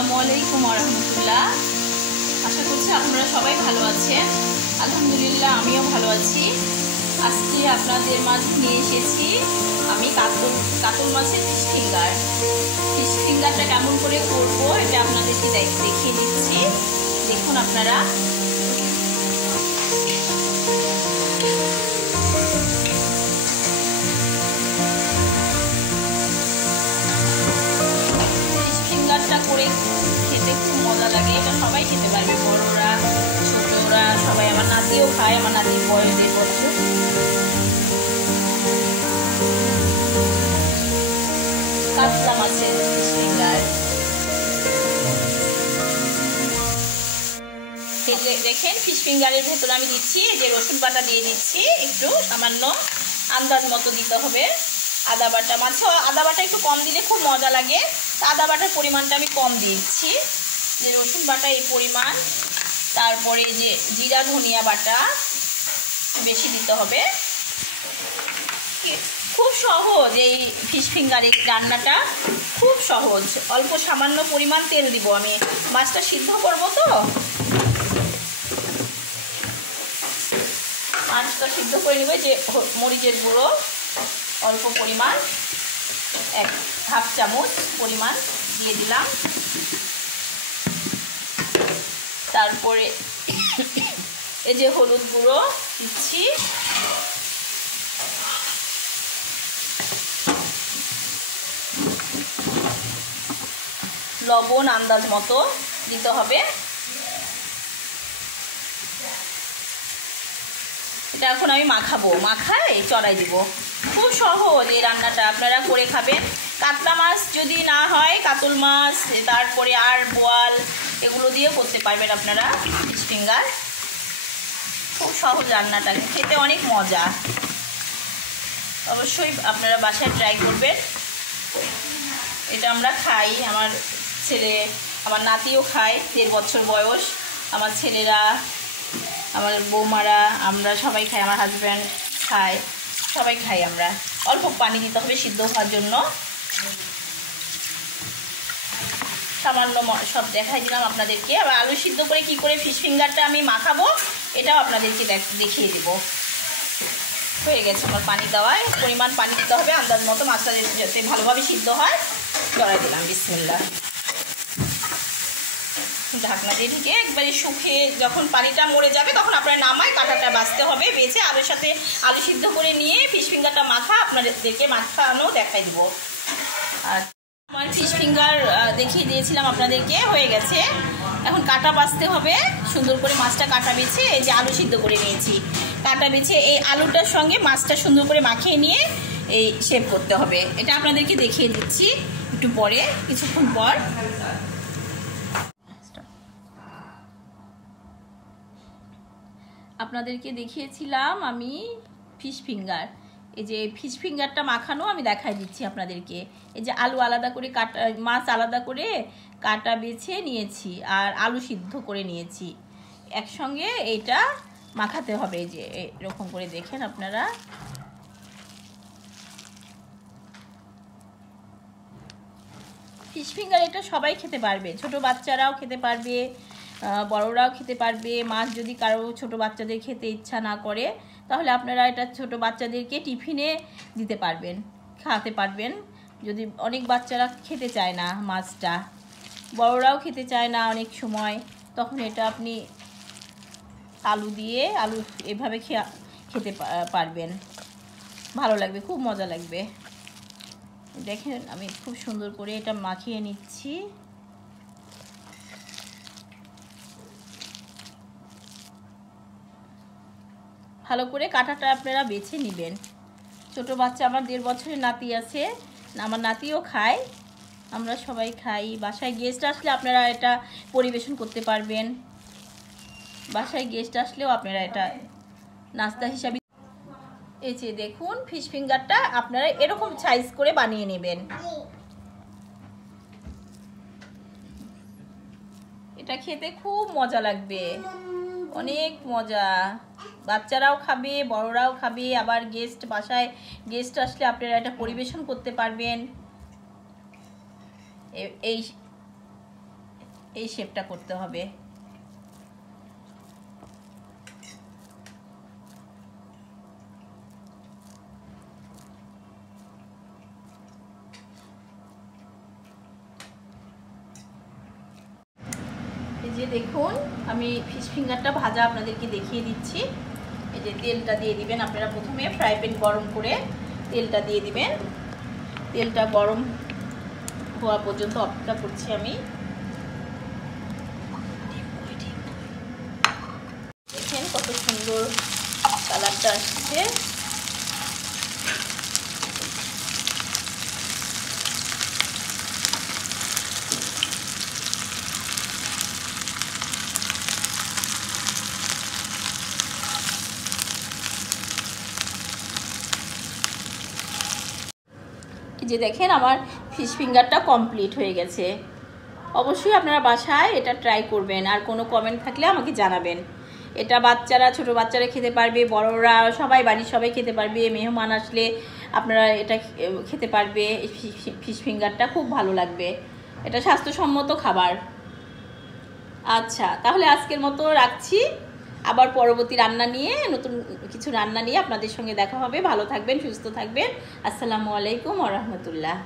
আসসালামু আলাইকুম ওয়া রাহমাতুল্লাহ। আশা করছি আপনারা সবাই ভালো আছেন। আলহামদুলিল্লাহ আমিও ভালো আছি। আজকে আপনাদের মাঝে নিয়ে এসেছি আমি কাতল মাছের ফিশ ফিঙ্গারটা কেমন করে করবো এটা আপনাদেরকে দেখিয়ে দিচ্ছি। দেখুন আপনারা। করে খেতে খুব মজা লাগে, এটা সবাই খেতে পারবে, বড়রা ছোটরা সবাই। আমার নাতিও খায়, আমার নাতির বয়স 1.5 বছর। কাতলা মাছের ফিশ ফিঙ্গার দেখেন। ফিশ ফিঙ্গারের ভেতরে আমি দিচ্ছি যে রসুন বাটা দিয়ে দিচ্ছি, একটু সামান্য আন্দাজ মতো দিতে হবে। আদা বাটা, মাছে আদা বাটা একটু কম দিলে খুব মজা লাগে, আদা বাটার পরিমাণটা আমি কম দিচ্ছি। যে রসুন বাটা এই পরিমাণ, তারপরে যে জিরা ধনিয়া বাটা বেশি দিতে হবে। খুব সহজ এই ফিশ ফিঙ্গারের রান্নাটা, খুব সহজ। অল্প সামান্য পরিমাণ তেল দিব, আমি মাছটা সিদ্ধ করবো তো। মাছটা সিদ্ধ করে নেবে। যে মরিচের গুঁড়ো অল্প পরিমাণ, 1/2 চামচ পরিমাণ দিয়ে দিলাম। তারপরে এই যে হলুদ গুঁড়ো দিচ্ছি, লবণ আন্দাজ মতো দিতে হবে। এটা এখন আমি মাখাবো, মাখায় চড়াই দিব। খুব সহজ এই রান্নাটা, আপনারা করে খাবেন। কাতলা মাছ যদি না হয়, কাতল মাছ, তারপরে আর বোয়াল, এগুলো দিয়ে করতে পারবেন আপনারা ফিশ ফিঙ্গার। খুব সহজ রান্নাটা, খেতে অনেক মজা। অবশ্যই আপনারা বাসায় ট্রাই করবেন। এটা আমরা খাই, আমার ছেলে, আমার নাতিও খায়, 1.5 বছর বয়স। আমার ছেলেরা, আমার বৌমারা, আমরা সবাই খাই, আমার হাজব্যান্ড খায়, সবাই খাই আমরা। অল্প পানি দিতে হবে সিদ্ধ হওয়ার জন্য। সামান্য সব দেখাই দিলাম আপনাদেরকে। আবার আলু সিদ্ধ করে কি করে ফিশ ফিঙ্গারটা আমি মাখাবো এটাও আপনাদেরকে দেখিয়ে দেব। হয়ে গেছে আমার পানি দেওয়ায়, পরিমাণ পানি দিতে হবে আন্দাজ মতো, মাছটা যাতে ভালোভাবে সিদ্ধ হয়। জড়াই দিলাম, বিসমিল্লাহ। ঢাকনা দিয়ে ঢেকে একবারে শুকিয়ে যখন পানিটা মরে যাবে তখন আপনার নামায় কাঁটাটা বাছতে হবে, বেছে আলুর সাথে আলু সিদ্ধ করে নিয়ে ফিশ ফিঙ্গারটা মাখা আপনাদেরকে মাখানো দেখাই দিব। আর আমার ফিশ ফিঙ্গার দেখিয়ে দিয়েছিলাম আপনাদেরকে, হয়ে গেছে। এখন কাটা বাছতে হবে সুন্দর করে, মাছটা কাটা বেছে এই যে আলু সিদ্ধ করে নিয়েছি, কাটা বেছে এই আলুটার সঙ্গে মাছটা সুন্দর করে মাখিয়ে নিয়ে এই শেপ করতে হবে। এটা আপনাদেরকে দেখিয়ে দিচ্ছি একটু পরে, কিছুক্ষণ পর। আপনাদেরকে দেখিয়েছিলাম আমি ফিশ ফিঙ্গার, এই যে ফিশ ফিঙ্গারটা মাখানো আমি দেখাই দিচ্ছি আপনাদেরকে। এই যে আলু আলাদা করে কাটা, মাছ আলাদা করে কাটা বেছে নিয়েছি, আর আলু সিদ্ধ করে নিয়েছি একসঙ্গে। এটা মাখাতে হবে, এই যে এরকম করে দেখেন আপনারা। ফিশ ফিঙ্গার এটা সবাই খেতে পারবে, ছোট বাচ্চারাও খেতে পারবে, বড়রাও খেতে পারবে। মাছ যদি কারো ছোট বাচ্চাদের খেতে ইচ্ছা না করে তাহলে আপনারা এটা ছোট বাচ্চাদেরকে টিফিনে দিতে পারবেন, খাওয়াতে পারবেন। যদি অনেক বাচ্চারা খেতে চায় না মাছটা, বড়রাও খেতে চায় না অনেক সময়, তখন এটা আপনি আলু দিয়ে আলু এভাবে খেতে পারবেন, ভালো লাগবে, খুব মজা লাগবে। দেখেন আমি খুব সুন্দর করে এটা মাখিয়ে নিচ্ছি। ভালো করে কাঁটাটা আপনারা বেছে নেবেন। ছোট বাচ্চা, আমার 1.5 বছরের নাতি আছে, আমার নাতিও খায়, আমরা সবাই খাই। বাসায় গেস্ট আসলে আপনারা এটা পরিবেশন করতে পারবেন, বাসায় গেস্ট আসলেও আপনারা এটা নাস্তা হিসাবে। এই যে দেখুন ফিশ ফিঙ্গারটা আপনারা এরকম সাইজ করে বানিয়ে নেবেন। এটা খেতে খুব মজা লাগবে, অনেক মজা। বাচ্চারাও খাবে, বড়রাও খাবে, আবার বাসায় গেস্ট আসলে আপনারা এটা পরিবেশন করতে পারবেন। এই এই শেপটা করতে হবে। এই যে দেখুন, আমি ফিশ ফিঙ্গারটা ভাজা আপনাদেরকে দেখিয়ে দিচ্ছি। এই যে তেলটা দিয়ে দিবেন আপনারা, প্রথমে ফ্রাই প্যান গরম করে তেলটা দিয়ে দিবেন। তেলটা গরম হওয়া পর্যন্ত অপেক্ষা করছি আমি। দেখেন কত সুন্দর কালারটা আসছে। যে দেখেন আমার ফিশ ফিঙ্গারটা কমপ্লিট হয়ে গেছে। অবশ্যই আপনারা বাসায় এটা ট্রাই করবেন, আর কোনো কমেন্ট থাকলে আমাকে জানাবেন। এটা বাচ্চারা, ছোট বাচ্চারা খেতে পারবে, বড়রা সবাই, বাড়ির সবাই খেতে পারবে। মেহমান আসলে আপনারা এটা খেতে পারবে। ফিশ ফিঙ্গারটা খুব ভালো লাগবে, এটা স্বাস্থ্যসম্মত খাবার। আচ্ছা, তাহলে আজকের মতো রাখছি। আবার পরবর্তী রান্না নিয়ে, নতুন কিছু রান্না নিয়ে আপনাদের সঙ্গে দেখা হবে। ভালো থাকবেন, সুস্থ থাকবেন। আসসালামু আলাইকুম ওয়া রাহমাতুল্লাহ।